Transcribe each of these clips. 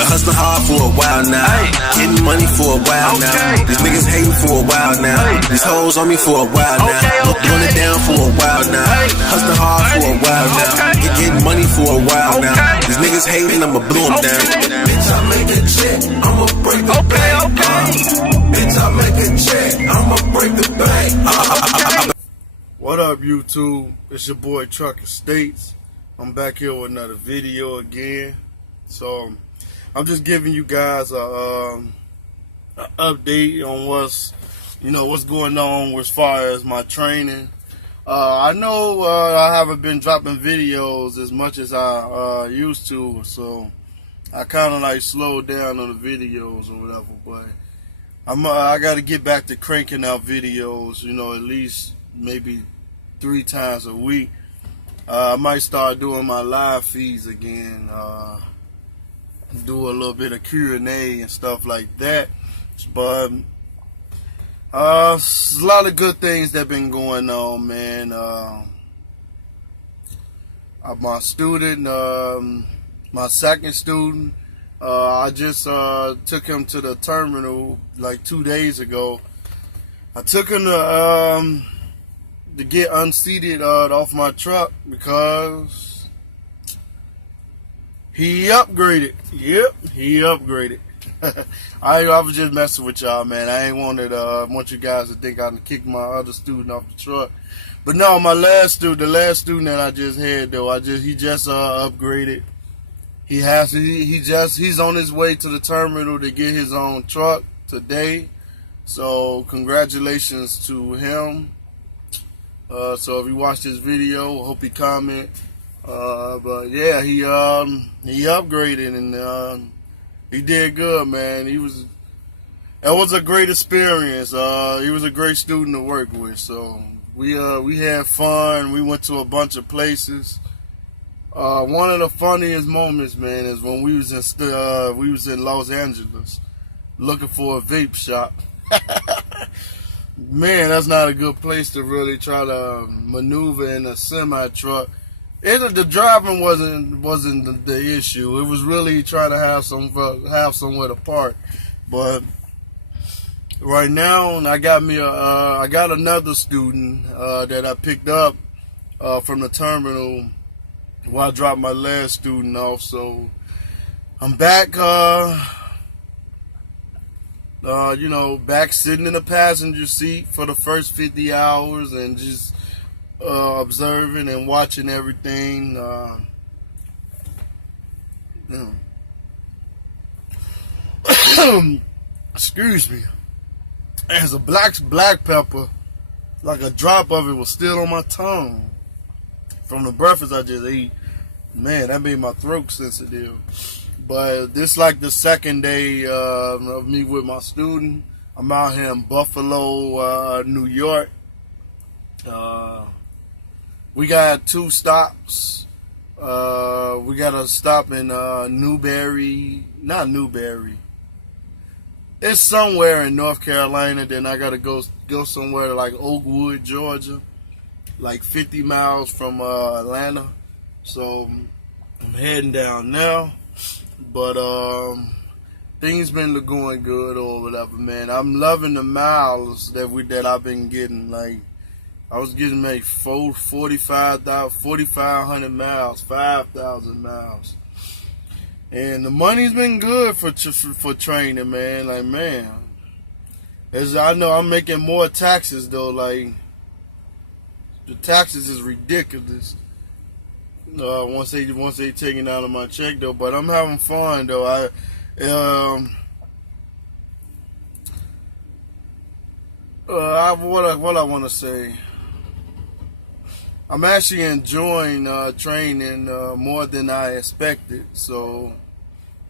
Been hustling hard for a while now. Getting money for a while now. These niggas hating for a while now. These hoes on me for a while now. Doing it down for a while now. Hustling hard for a while now. Getting money for a while now. These niggas hating, I'ma blow them down. Bitch, I make a check, I'ma break the bank. Bitch, I make a check, I'ma break the bank. What up, YouTube? It's your boy Trucker States. I'm back here with another video again. So I'm just giving you guys a update on what's going on as far as my training. I know I haven't been dropping videos as much as I used to, so I kind of like slowed down on the videos or whatever. But I got to get back to cranking out videos. At least maybe 3 times a week. I might start doing my live feeds again, do a little bit of Q&A and stuff like that. But a lot of good things that been going on, man. My student, my second student, I just took him to the terminal like 2 days ago. I took him to get unseated off my truck because he upgraded. Yep, he upgraded. I was just messing with y'all, man. I ain't want you guys to think I kicked my other student off the truck. But no, the last student that I just had though, he just upgraded. He's on his way to the terminal to get his own truck today. So congratulations to him. So if you watch this video, hope you comment. But yeah, he upgraded and he did good, man. It was a great experience. He was a great student to work with. So we had fun. We went to a bunch of places. One of the funniest moments, man, is when we was in Los Angeles looking for a vape shop. Man, that's not a good place to really try to maneuver in a semi truck. The driving wasn't the issue. It was really trying to have somewhere to park. But right now, I got another student that I picked up from the terminal while I dropped my last student off. So I'm back. Back sitting in the passenger seat for the first 50 hours and just observing and watching everything. Excuse me. As a black pepper, like a drop of it was still on my tongue from the breakfast I just ate. Man, that made my throat sensitive. But this like the second day of me with my student. I'm out here in Buffalo, New York. We got 2 stops. We got a stop in not Newberry. It's somewhere in North Carolina. Then I gotta go somewhere to like Oakwood, Georgia, like 50 miles from Atlanta. So I'm heading down now. But things been going good or whatever, man. I'm loving the miles that I've been getting. Like I was getting maybe 4,500 miles, 5,000 miles, and the money's been good for training, man. Like man, I know I'm making more taxes though. Like the taxes is ridiculous. Once they taking out of my check though, but I'm having fun though. What I want to say, I'm actually enjoying training more than I expected. So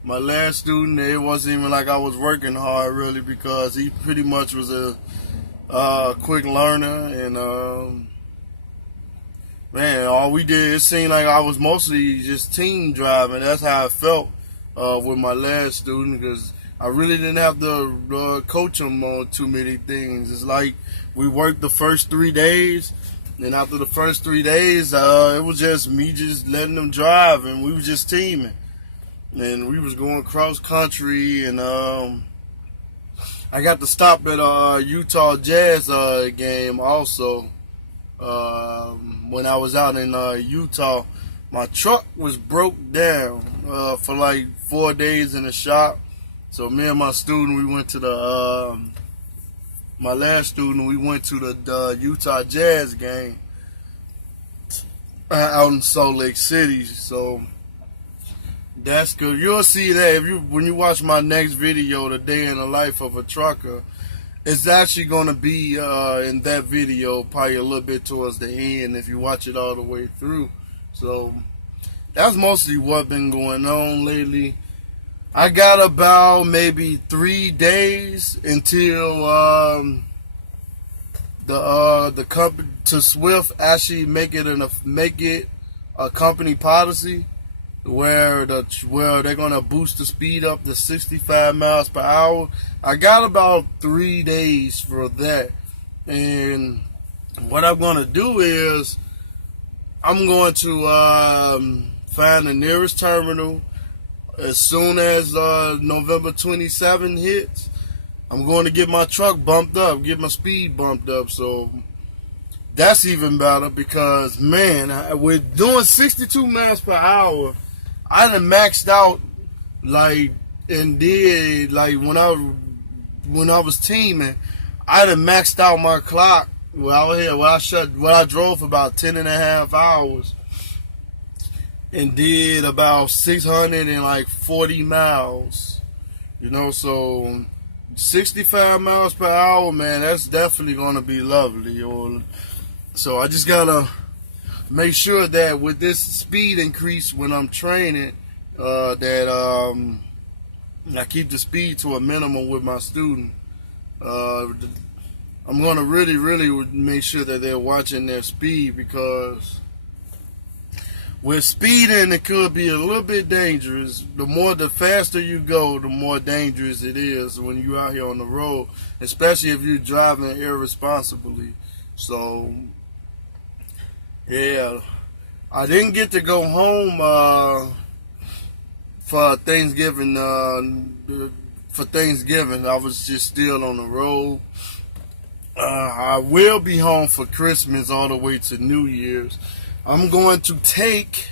my last student, it wasn't even like I was working hard really, because he pretty much was a quick learner and. Man, all we did, it seemed like I was mostly just team driving. That's how I felt with my last student, because I really didn't have to coach him on too many things. It's like we worked the first 3 days, and after the first 3 days, it was just me just letting him drive, and we were just teaming. and we was going cross country, and I got to stop at a Utah Jazz game also. When I was out in Utah, my truck was broke down for like 4 days in the shop. So me and my student, we went to my last student, we went to the Utah Jazz game out in Salt Lake City. So that's good. You'll see that when you watch my next video, the day in the life of a trucker. It's actually going to be in that video probably a little bit towards the end if you watch it all the way through. So that's mostly what's been going on lately. I got about maybe 3 days until the company to Swift actually make it a company policy where they're gonna boost the speed up to 65 miles per hour. I got about 3 days for that, and what I'm gonna do is I'm going to find the nearest terminal as soon as November 27 hits. I'm going to get my truck bumped up, get my speed bumped up. So that's even better because, man, with doing 62 miles per hour, I done maxed out when I was teaming, I done maxed out my clock. I drove for about 10.5 hours and did about 640 miles. So 65 miles per hour, man, that's definitely gonna be lovely. So I just gotta make sure that with this speed increase when I'm training, that I keep the speed to a minimum with my student. I'm gonna really make sure that they're watching their speed, because with speeding it could be a little bit dangerous. The faster you go, the more dangerous it is when you're out here on the road, especially if you're driving irresponsibly. So yeah, I didn't get to go home for Thanksgiving. I was just still on the road. I will be home for Christmas all the way to New Year's. I'm going to take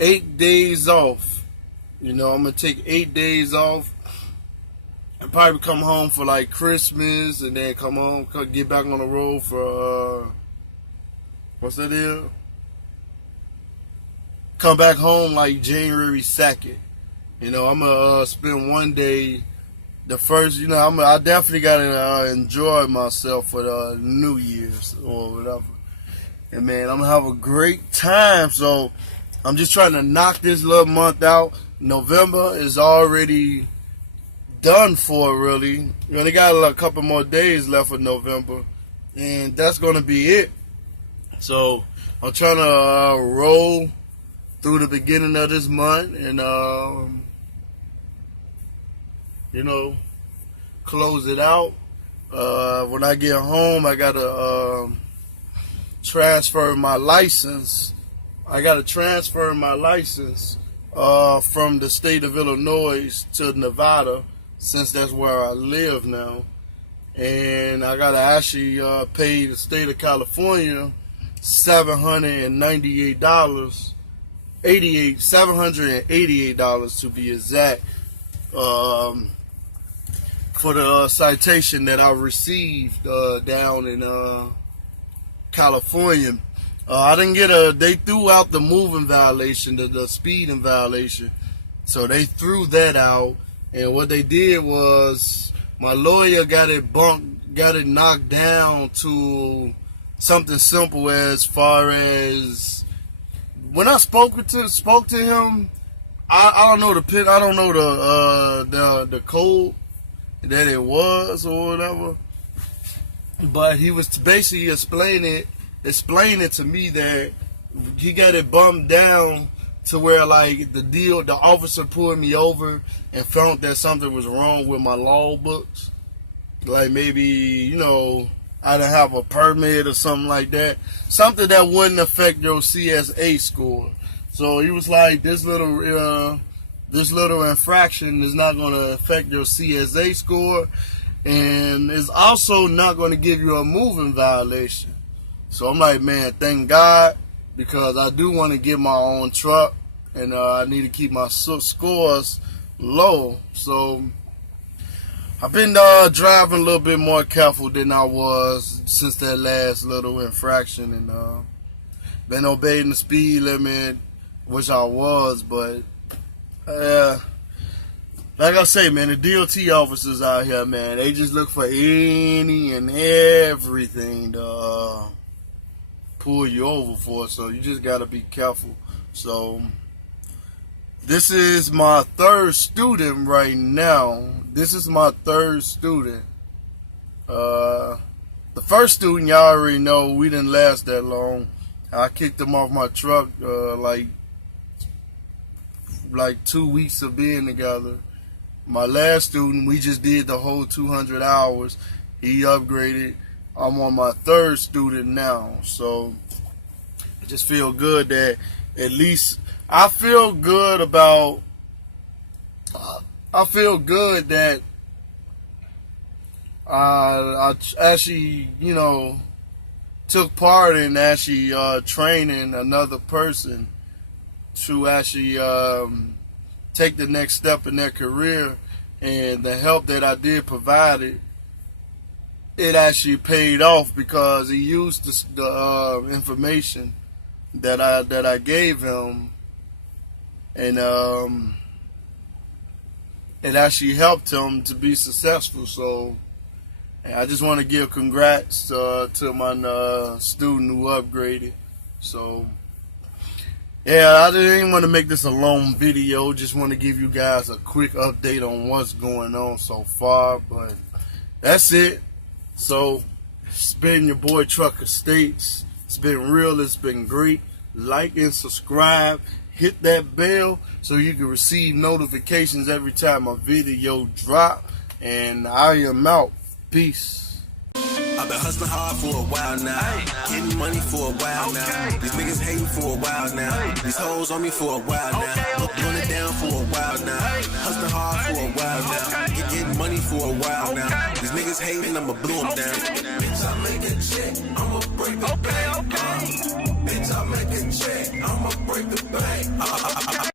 8 days off. I'm going to take 8 days off and probably come home for like Christmas, and then get back on the road for what's that is? Come back home like January 2nd. I'm gonna spend 1 day. The first, I definitely gotta enjoy myself for the New Year's or whatever. And man, I'm gonna have a great time. So I'm just trying to knock this little month out. November is already done for, really. We only got a couple more days left of November, and that's gonna be it. So I'm trying to roll through the beginning of this month and close it out. When I get home, I gotta transfer my license. From the state of Illinois to Nevada, since that's where I live now. And I gotta actually pay the state of California $788 to be exact, for the citation that I received down in California. I didn't get they threw out the moving violation, the speeding violation. So they threw that out, and what they did was my lawyer got it knocked down to something simple as far as when I spoke to him. I don't know the code that it was or whatever, but he was basically explaining to me that he got it bumped down to where like the officer pulled me over and found that something was wrong with my law books, like maybe I didn't have a permit or something like that, something that wouldn't affect your CSA score. So he was like, this little this little infraction is not going to affect your CSA score, and it's also not going to give you a moving violation. So I'm like, man, thank God, because I do want to get my own truck, and I need to keep my scores low. So I've been driving a little bit more careful than I was since that last little infraction, and been obeying the speed limit, which I was, but like I say, man, the DOT officers out here, man, they just look for any and everything to pull you over for, so you just gotta be careful. So this is my third student right now. This is my third student. The first student, y'all already know, we didn't last that long. I kicked him off my truck like 2 weeks of being together. My last student, we just did the whole 200 hours. He upgraded. I'm on my third student now. So I just feel good that at least I feel good that I actually, you know, took part in actually training another person to actually take the next step in their career, and the help that I did provide it actually paid off, because he used the information that I gave him, and it actually helped him to be successful. So I just want to give congrats to my student who upgraded. So yeah, I didn't want to make this a long video. Just want to give you guys a quick update on what's going on so far. But that's it. So it's been your boy Trucker States. It's been real. It's been great. Like and subscribe. Hit that bell so you can receive notifications every time a video drop. And I am out. Peace. I've been hustling hard for a while now, getting money for a while now. These niggas hating for a while now. These hoes on me for a while now. Doing it down for a while now. Hustling hard for a while now, getting money for a while now. These niggas hating, I'ma blow them down. Bitch, I make a check, I'ma break the bank. Bitch, I make a check, I'ma break the bank.